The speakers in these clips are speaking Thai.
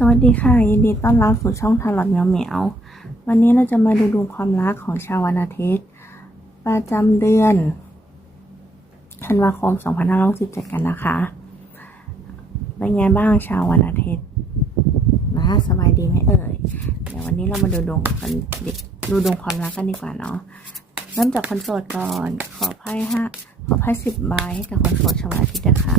สวัสดีค่ะ ยินดีต้อนรับสู่ช่องทารอตเหมียวเหมียว วันนี้เราจะมาดูดวงความรักของชาววันอาทิตย์ ประจำเดือนธันวาคม 2567 กันนะคะ เป็นไงบ้างชาววันอาทิตย์นะสบายดีไหมเอ่ย เดี๋ยววันนี้เรามาดูดวงกันดดูดวงความรักกันดีกว่าเนาะเริ่มจากคนโสดก่อนขอไพ่ห้าขอไพ่สิบใบให้กับคนโสดชาววันอาทิตย์นะคะ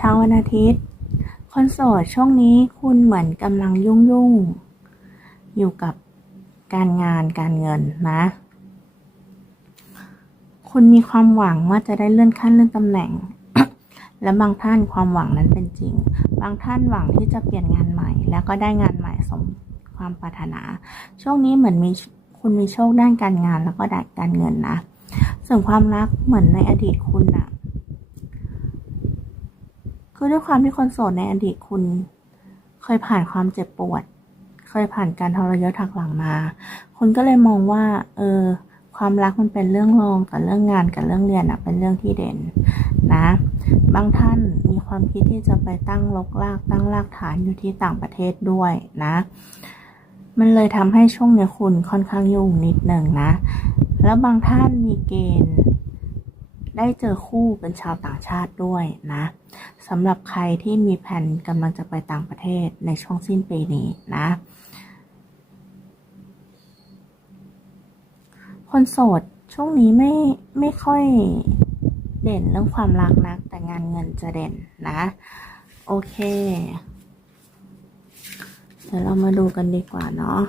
เช้าวันอาทิตย์ คนโสดช่วงนี้คุณเหมือนกำลังยุ่งยุ่งอยู่กับการงานการเงินนะ คุณมีความหวังว่าจะได้เลื่อนขั้นเลื่อนตำแหน่ง และบางท่านความหวังนั้นเป็นจริง บางท่านหวังที่จะเปลี่ยนงานใหม่ แล้วก็ได้งานใหม่สมความปรารถนา ช่วงนี้เหมือนมีคุณมีโชคด้านการงานแล้วก็ด้านการเงินนะส่วนความรักเหมือนในอดีตคุณอะ คือด้วยความที่คนโสดในอดีตคุณ เคยผ่านความเจ็บปวด เคยผ่านการทรยศหักหลังมา คุณก็เลยมองว่า เออ ความรักมันเป็นเรื่องรองกับเรื่องงานกับเรื่องเรียนอะเป็นเรื่องที่เด่นนะ บางท่านมีความคิดที่จะไปตั้งลกลากตั้งรากฐานอยู่ที่ต่างประเทศด้วยนะ มันเลยทำให้ช่วงเนี้ยคุณค่อนข้างยุ่งนิดหนึ่งนะ แล้วบางท่านมีเกณฑ์ ได้เจอคู่เป็นชาวต่างชาติด้วยนะสำหรับใครที่มีแผนกำลังจะไปต่างประเทศในช่วงสิ้นปีนี้นะ คนโสดช่วงนี้ไม่ไม่ค่อยเด่นเรื่องความรักนัก แต่งานเงินจะเด่นนะ โอเค เดี๋ยวเรามาดูกันดีกว่าเนาะ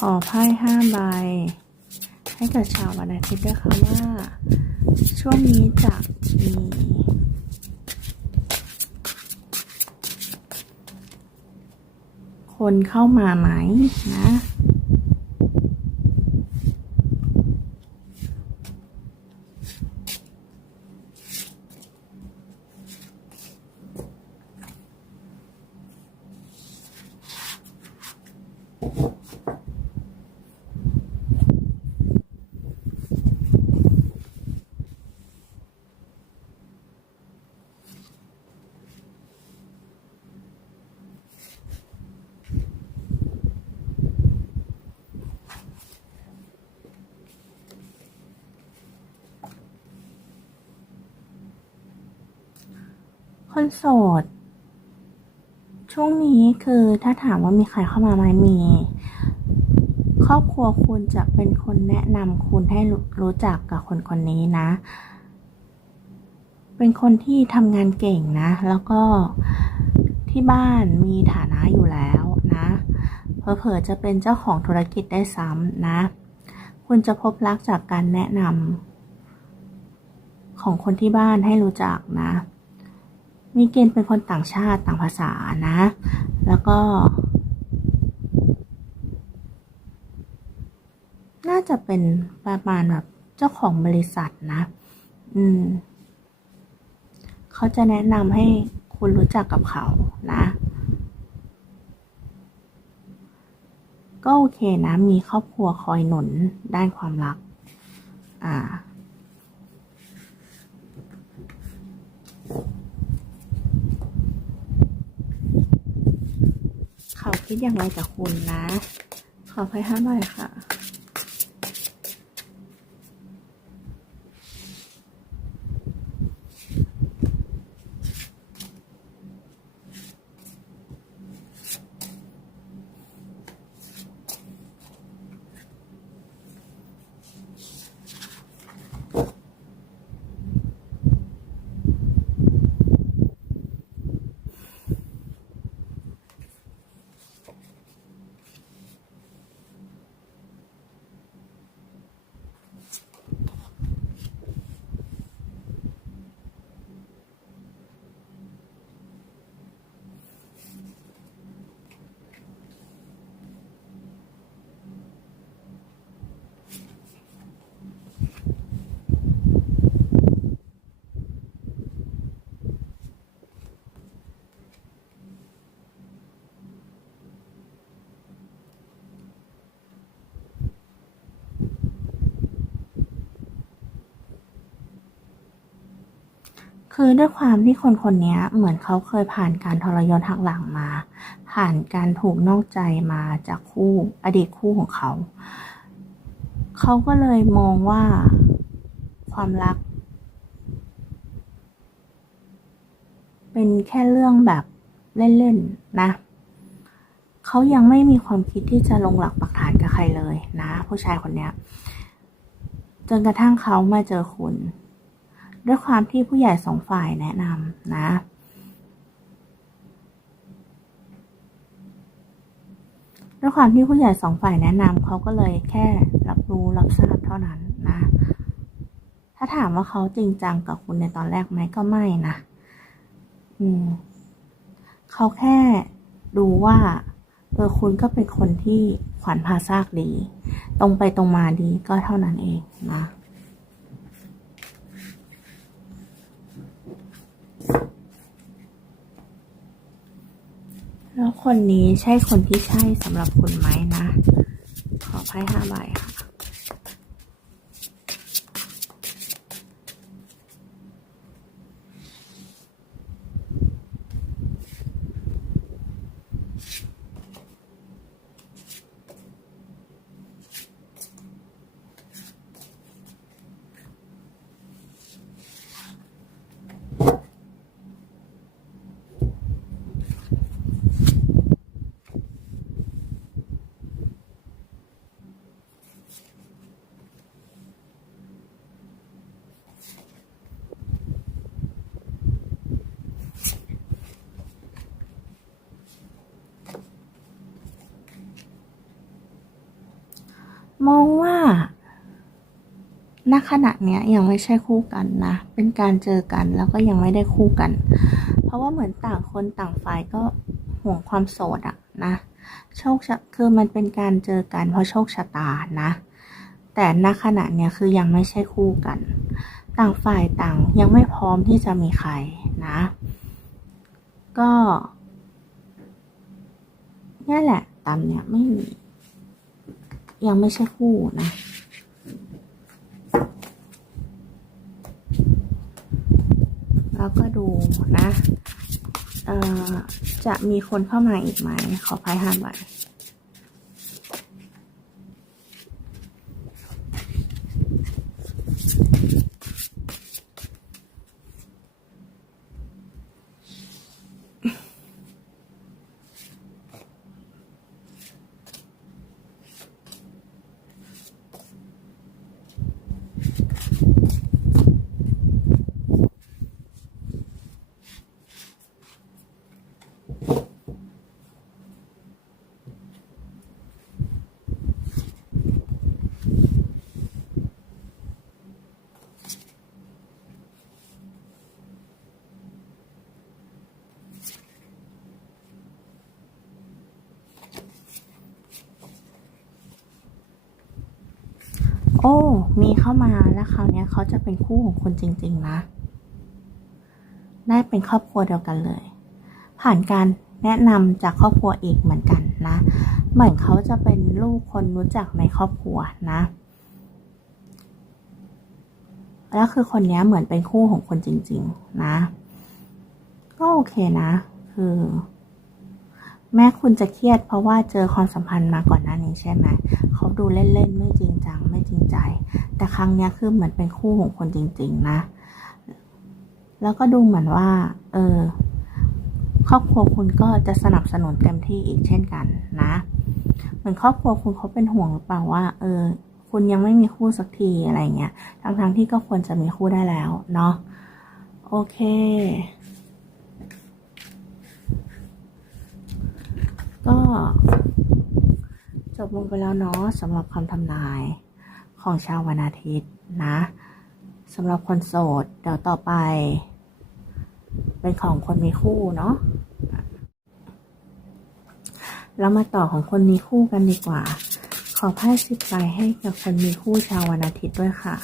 ขอไพ่ห้าใบ ให้กับชาววันอาทิตย์ด้วยค่ะว่า ช่วงนี้จะมีคนเข้ามาไหมนะ คนโสด ช่วงนี้คือถ้าถามว่ามีใครเข้ามาไหมมี ครอบครัวคุณจะเป็นคนแนะนำคุณให้รู้จักกับคนคนนี้นะ เป็นคนที่ทำงานเก่งนะ แล้วก็ที่บ้านมีฐานะอยู่แล้วนะเผลอๆจะเป็นเจ้าของธุรกิจได้ซ้ำนะ คุณจะพบรักจากการแนะนำของคนที่บ้านให้รู้จักนะ มีเกณฑ์เป็นคนต่างชาติต่างภาษานะ แล้วก็ น่าจะเป็นประมาณแบบเจ้าของบริษัทนะ อืม เขาจะแนะนำให้คุณรู้จักกับเขานะ ก็โอเคนะ มีครอบครัวคอยหนุนด้านความรัก อ่า เขาคิดอย่างไรกับคุณนะ ขอไพ่ห้าใบค่ะ คือด้วยความที่คนคนนี้เหมือนเขาเคยผ่านการทรยศหักหลังมา ผ่านการถูกนอกใจมาจากคู่อดีตคู่ของเขา เขาก็เลยมองว่าความรัก เป็นแค่เรื่องแบบเล่นๆนะเขายังไม่มีความคิดที่จะลงหลักปักฐานกับใครเลยนะ ผู้ชายคนนี้จนกระทั่งเขามาเจอคุณ ด้วยความที่ผู้ใหญ่สองฝ่ายแนะนำนะด้วยความที่ผู้ใหญ่สองฝ่ายแนะนำเขาก็เลยแค่รับรู้รับทราบเท่านั้นนะ ถ้าถามว่าเขาจริงจังกับคุณในตอนแรกไหมก็ไม่นะอืมเขาแค่ดูว่าเออคุณก็เป็นคนที่ขวัญพาซากดี ตรงไปตรงมาดีก็เท่านั้นเองนะ แล้วคนนี้ใช่คนที่ใช่สำหรับคุณไหมนะ ขอไพ่ห้าใบค่ะ มองว่าณขณะเนี้ยยังไม่ใช่คู่กันนะ เป็นการเจอกันแล้วก็ยังไม่ได้คู่กัน เพราะว่าเหมือนต่างคนต่างฝ่ายก็ห่วงความโสดอะนะ โชคชะคือมันเป็นการเจอกัน เพราะโชคชะตานะ แต่ณขณะเนี้ยคือยังไม่ใช่คู่กัน ต่างฝ่ายต่างยังไม่พร้อมที่จะมีใครนะ ก็นี่แหละตามเนี้ยไม่มี ยังไม่ใช่คู่นะแล้วก็ดูนะเอ่อจะมีคนเข้ามาอีกไหม ขอพายห้าใบ อ้ มีเข้ามาแล้วคราวนี้เขาจะเป็นคู่ของคุณจริง ๆ นะ ได้เป็นครอบครัวเดียวกันเลย ผ่านการแนะนำจากครอบครัวอีกเหมือนกันนะ เหมือนเขาจะเป็นลูกคนรู้จักในครอบครัวนะ แล้วคือคนนี้เหมือนเป็นคู่ของคนจริง ๆ นะ ก็โอเคนะ คือ แม้คุณจะเครียดเพราะว่าเจอความสัมพันธ์มาก่อนหน้านี้ใช่ไหมเขาดูเล่นๆ ไม่จริงจังไม่จริงใจ แต่ครั้งนี้คือเหมือนเป็นคู่ของคนจริง ๆ นะ แล้วก็ดูเหมือนว่า เออครอบครัวคุณก็จะสนับสนุนเต็มที่อีกเช่นกันนะ เหมือนครอบครัวคุณเขาเป็นห่วงหรือเปล่าว่า เออ คุณยังไม่มีคู่สักทีอะไรเงี้ยทั้งๆที่ก็ควรจะมีคู่ได้แล้วเนาะโอเค ก็จบลงไปแล้วเนาะสำหรับคำทำนายของชาววันอาทิตย์นะสำหรับคนโสด เดี๋ยวต่อไป เป็นของคนมีคู่เนาะเรามาต่อของคนมีคู่กันดีกว่า ขอไพ่สิบใบให้กับคนมีคู่ชาววันอาทิตย์ด้วยค่ะ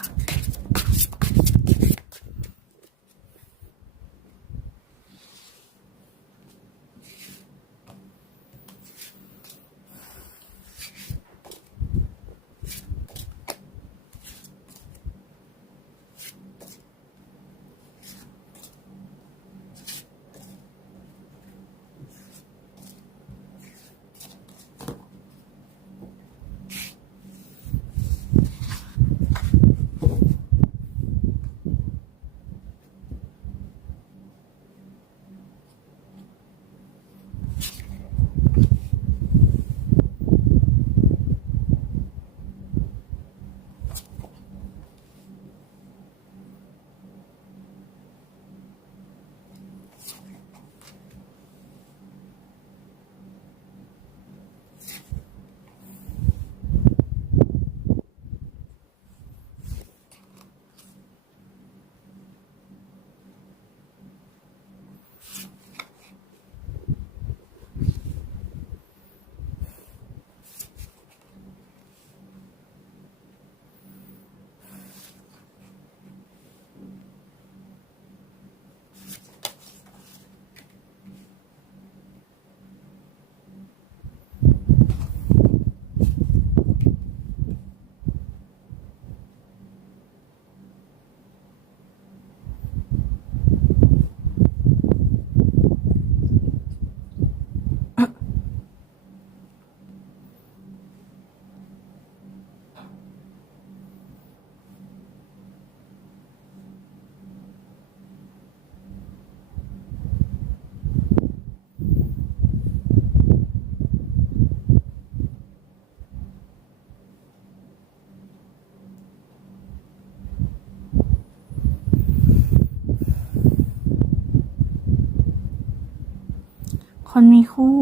คนมีคู่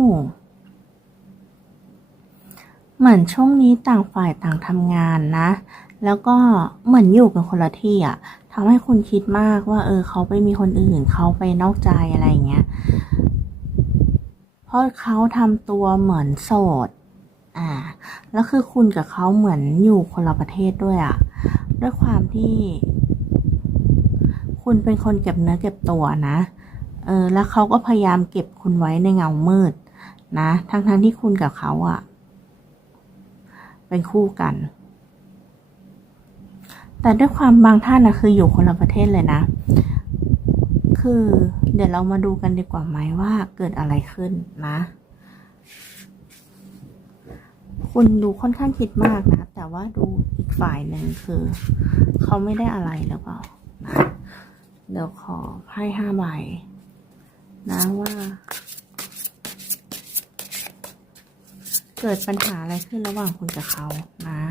เหมือนช่วงนี้ต่างฝ่ายต่างทำงานนะ แล้วก็เหมือนอยู่กันคนละที่อะทำให้คุณคิดมากว่า เออ เขาไปมีคนอื่น เขาไปนอกใจอะไรเงี้ย เพราะเขาทำตัวเหมือนโสด อ่า แล้วคือคุณกับเขาเหมือนอยู่คนละประเทศด้วยอะ ด้วยความที่ คุณเป็นคนเก็บเนื้อเก็บตัวนะ ออแล้วเขาก็พยายามเก็บคุณไว้ในเงามืด นะ ทั้งทั้งๆที่คุณกับเขาอะเป็นคู่กัน แต่ด้วยความบางท่านนะคืออยู่คนละประเทศเลยนะ คือเดี๋ยวเรามาดูกันดีกว่าไหมว่าเกิดอะไรขึ้นนะ คุณดูค่อนข้างคิดมากนะ แต่ว่าดูอีกฝ่ายหนึ่งคือ เขาไม่ได้อะไรหรือเปล่านะเดี๋ยวขอไพ่ห้าใบ นะว่า เกิดปัญหาอะไรขึ้นระหว่างคุณกับเขานะ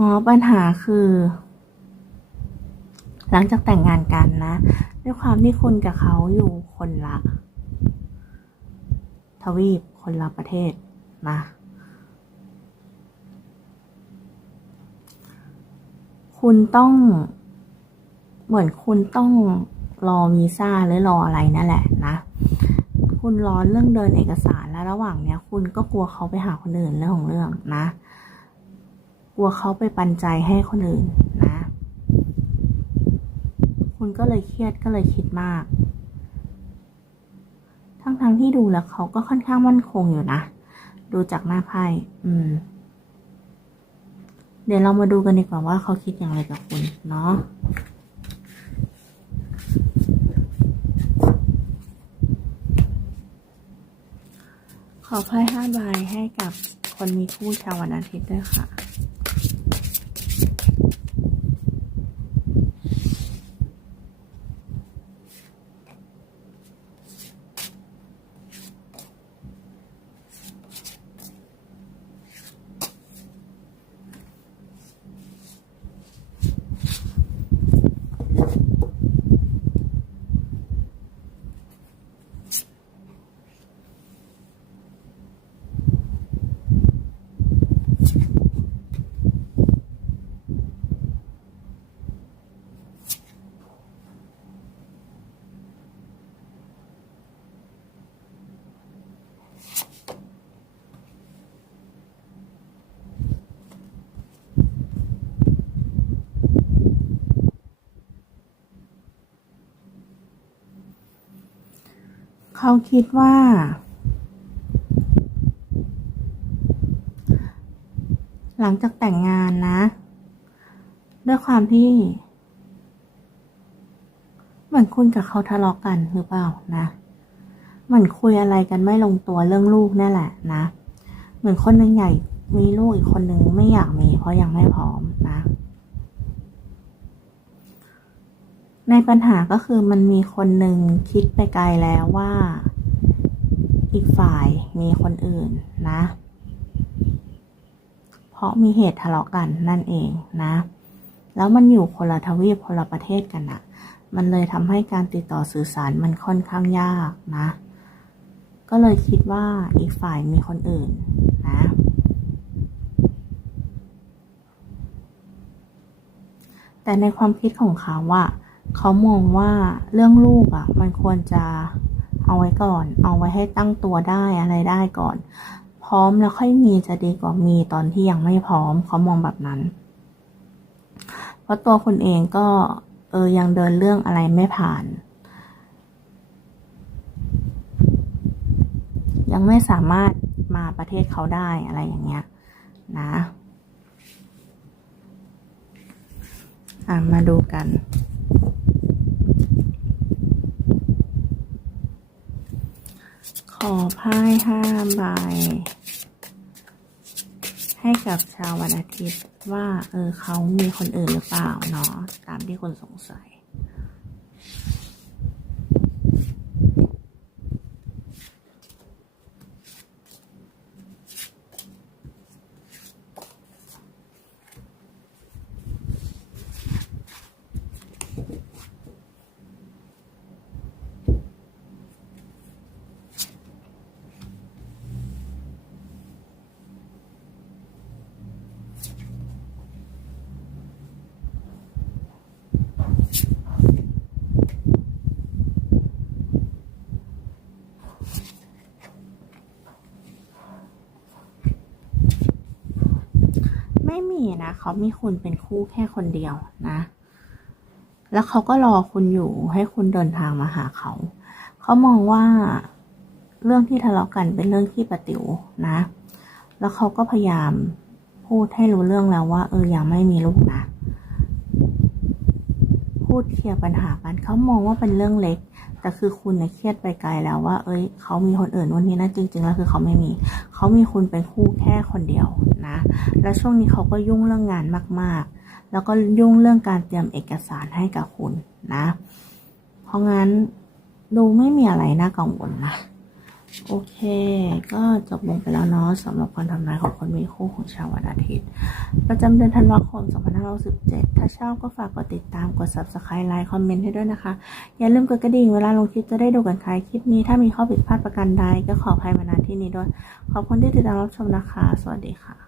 อ๋อ ปัญหาคือ หลังจากแต่งงานกันนะ ด้วยความที่คุณกับเขาอยู่คนละ ทวีปคนละประเทศนะคุณต้อง เหมือนคุณต้องรอวีซ่าหรือรออะไรนั่นแหละนะ คุณร้อนเรื่องเดินเอกสารแล้วระหว่างเนี้ย คุณก็กลัวเขาไปหาคนอื่นเรื่องของเรื่องนะ กลัวเขาไปปันใจให้คนอื่นนะ คุณก็เลยเครียดก็เลยคิดมาก ทั้งๆทที่ดูแล้วเขาก็ค่อนข้างมั่นคงอยู่นะ ดูจากหน้าไพ่อืม เดี๋ยวเรามาดูกันดีกว่าว่าเขาคิดอย่างไรกับคุณเนาะขอไพ่ห้าใบให้กับคนมีคู่ชาววันอาทิตย์ด้วยค่ะ เขาคิดว่า หลังจากแต่งงานนะ ด้วยความที่ เหมือนคุณกับเขาทะเลาะกันหรือเปล่านะ เหมือนคุยอะไรกันไม่ลงตัวเรื่องลูกนี่แหละนะ เหมือนคนหนึ่งใหญ่มีลูกอีกคนหนึ่งไม่อยากมีเพราะยังไม่พร้อมนะ ในปัญหาก็คือมันมีคนหนึ่งคิดไปไกลแล้วว่า อีกฝ่ายมีคนอื่นนะ เพราะมีเหตุทะเลาะกันนั่นเองนะ แล้วมันอยู่คนละทวีปคนละประเทศกันอะมันเลยทำให้การติดต่อสื่อสารมันค่อนข้างยากนะ ก็เลยคิดว่าอีกฝ่ายมีคนอื่นนะแต่ในความคิดของเขาอะ เขามองว่าเรื่องลูกอะมันควรจะเอาไว้ก่อน เอาไว้ให้ตั้งตัวได้อะไรได้ก่อน พร้อมแล้วค่อยมีจะดีกว่ามีตอนที่ยังไม่พร้อม เขามองแบบนั้น เพราะตัวคุณเองก็เออยังเดินเรื่องอะไรไม่ผ่าน ยังไม่สามารถมาประเทศเขาได้อะไรอย่างเงี้ย นะอะมาดูกัน ขอไพ่ห้าใบ ให้กับชาววันอาทิตย์ว่า เออเขามีคนอื่นหรือเปล่าเนาะตามที่คนสงสัย ไมีนะเขามีคุณเป็นคู่แค่คนเดียวนะ แล้วเขาก็รอคุณอยู่ให้คุณเดินทางมาหาเขา เขามองว่าเรื่องที่ทะเลาะกันเป็นเรื่องที่ประติ๋วนะ แล้วเขาก็พยายามพูดให้รู้เรื่องแล้วว่า เออยังไม่มีลูกนะ พูดเคลียร์ปัญหากันเขามองว่าเป็นเรื่องเล็ก แต่คือคุณเนี่ยเครียดไปไกลแล้วว่า เอ้ย เขามีคนอื่นวันนี้นะจริง ๆ แล้วคือเขาไม่มี เขามีคุณเป็นคู่แค่คนเดียวนะ แล้วช่วงนี้เขาก็ยุ่งเรื่องงานมากๆ แล้วก็ยุ่งเรื่องการเตรียมเอกสารให้กับคุณนะ เพราะงั้นดูไม่มีอะไรน่ากังวลนะ โอเค ก็จบลงไปแล้วเนาะสำหรับการทำนายของคนมีคู่ของชาววันอาทิตย์ ประจำเดือนธันวาคม 2567 ถ้าชอบก็ฝากกดติดตามกด subscribe ไลค์คอมเมนต์ให้ด้วยนะคะ อย่าลืมกดกระดิ่งเวลาลงคลิปจะได้ดูกันใครคลิปนี้ถ้ามีข้อผิดพลาดประการใดก็ขออภัยมาณที่นี้ด้วย ขอบคุณที่ติดตามรับชมนะคะ สวัสดีค่ะ